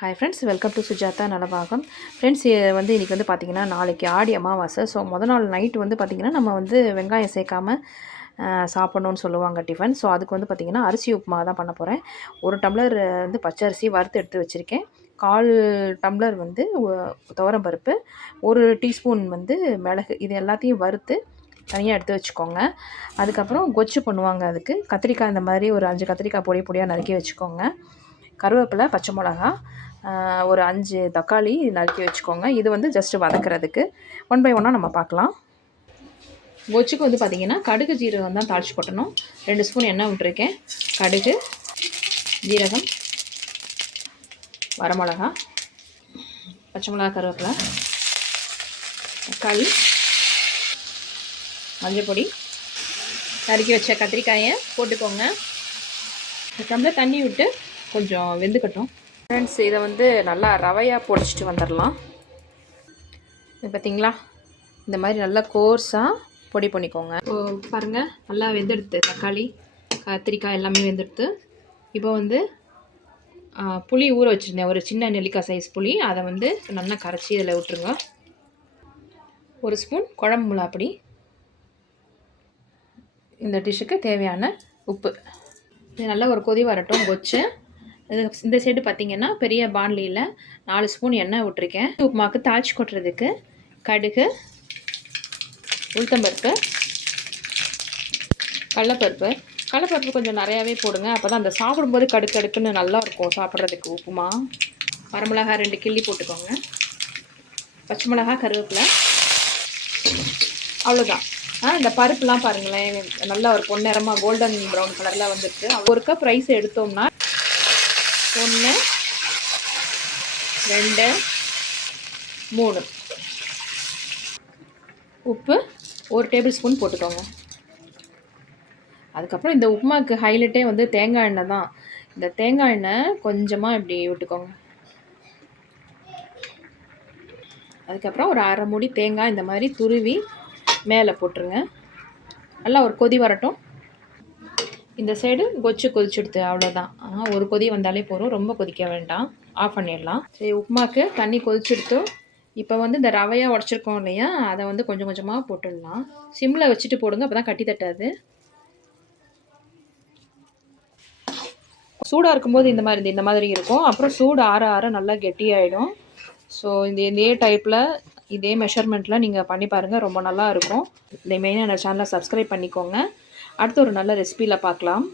Hi friends, welcome to Sujatha Nalabagam. Friends, வந்து இன்றைக்கி வந்து பார்த்திங்கன்னா நாளைக்கு ஆடி அமாவாசை. ஸோ நாள் நைட்டு வந்து பார்த்திங்கன்னா நம்ம வந்து வெங்காயம் சேர்க்காமல் சாப்பிட்ணுன்னு சொல்லுவாங்க டிஃபன். ஸோ அதுக்கு வந்து பார்த்திங்கன்னா அரிசி உப்புமா தான் பண்ண போகிறேன். 1 டம்ளர் வந்து பச்சரிசி வறுத்து எடுத்து வச்சுருக்கேன். 1/4 டம்ளர் வந்து துவரம்பருப்பு, 1 டீஸ்பூன் வந்து மிளகு, இது எல்லாத்தையும் வறுத்து தனியாக எடுத்து வச்சுக்கோங்க. அதுக்கப்புறம் கொச்சு பண்ணுவாங்க. அதுக்கு கத்திரிக்காய் இந்த மாதிரி ஒரு 5 கத்திரிக்காய் பொடியாக நறுக்கி வச்சுக்கோங்க. கருவேப்பிலை, பச்சை மிளகா, ஒரு 5 தக்காளி நறுக்கி வச்சுக்கோங்க. இது வந்து ஜஸ்ட்டு வதக்கிறதுக்கு. ஒன் பை ஒன்னாக நம்ம பார்க்கலாம். கொச்சுக்கு வந்து பார்த்திங்கன்னா கடுகு ஜீரகம் தான் தாளித்து கொட்டணும். 2 ஸ்பூன் எண்ணெய் விட்டுருக்கேன். கடுகு, ஜீரகம், வரமிளகா, பச்சை மிளகா, கருவேப்பிலை, தக்காளி, மஞ்சள் பொடி, நறுக்கி வச்ச கத்திரிக்காயை போட்டுக்கோங்க. டம்ளர் தண்ணி விட்டு கொஞ்சம் வெந்துக்கட்டும். ஃப்ரெண்ட்ஸ், இதை வந்து நல்லா ரவையாக பொடிச்சிட்டு வந்துடலாம். இது பார்த்திங்களா, இந்த மாதிரி நல்லா கோர்ஸாக பொடி பண்ணிக்கோங்க. பாருங்கள், நல்லா வெந்தெடுத்து தக்காளி, கத்திரிக்காய் எல்லாமே வெந்தெடுத்து. இப்போ வந்து புளி ஊற வச்சுருந்தேன், ஒரு சின்ன நெல்லிக்காய் சைஸ் புளி. அதை வந்து நல்லா கரைச்சி இதில் விட்டுருங்க. 1 ஸ்பூன் குழம்பு மிளகாப்பொடி, இந்த டிஷ்ஷுக்கு தேவையான உப்பு. இது நல்லா ஒரு கொதி வரட்டும். கொச்சு இந்த சைடு பார்த்திங்கன்னா பெரிய பாண்லியில் 4 ஸ்பூன் எண்ணெய் விட்டுருக்கேன். உப்புமாவுக்கு தாளிச்சு கொட்டுறதுக்கு கடுகு, உளுத்தம்பருப்பு, கடலைப்பருப்பு கொஞ்சம் நிறையாவே போடுங்க. அப்போ தான் அந்த சாப்பிடும்போது கடுக்குன்னு நல்லாயிருக்கும் சாப்பிட்றதுக்கு உப்புமா. வரமிளகா 2 கிள்ளி போட்டுக்கோங்க. பச்சை மிளகா, கருவேப்பிலை, அவ்வளோதான். இந்த பருப்புலாம் பாருங்களேன், நல்லா ஒரு பொன்னிறமாக கோல்டன் ப்ரௌன் கலரில் வந்துருக்கு. 1 கப் ரைஸ் எடுத்தோம்னா 1, 2, 3 உப்பு 1 டேபிள் ஸ்பூன் போட்டுக்கோங்க. அதுக்கப்புறம் இந்த உப்புமாவுக்கு ஹைலைட்டே வந்து தேங்காய் எண்ணெய் தான். இந்த தேங்காய் எண்ணெய் கொஞ்சமாக இப்படி விட்டுக்கோங்க. அதுக்கப்புறம் ஒரு 1/2 மூடி தேங்காய் இந்த மாதிரி துருவி மேலே போட்டுருங்க. நல்லா ஒரு கொதி வரட்டும். இந்த சைடு கொச்சு கொதிச்சுடுது, அவ்வளோதான். ஒரு கொதி வந்தாலே போதும், ரொம்ப கொதிக்க வேண்டாம், ஆஃப் பண்ணிடலாம். சரி, உப்புமாக்கு தண்ணி கொதிச்சுடுத்து. இப்போ வந்து இந்த ரவையாக உடச்சிருக்கோம் இல்லையா, அதை வந்து கொஞ்சம் கொஞ்சமாக போட்டுடலாம். சிம்மில் வச்சுட்டு போடுங்க, அப்போ தான் கட்டி தட்டாது. சூடாக இருக்கும்போது இந்த மாதிரி இருக்கும். அப்புறம் சூடு ஆற ஆற நல்லா கெட்டியாயிடும். ஸோ இதே டைப்பில் இதே மெஷர்மெண்ட்டில் நீங்கள் பண்ணி பாருங்கள், ரொம்ப நல்லா இருக்கும். இந்த மெயினாக என்னோட சேனலை சப்ஸ்கிரைப் பண்ணிக்கோங்க. அடுத்து ஒரு நல்ல ரெசிபியில் பார்க்கலாம்.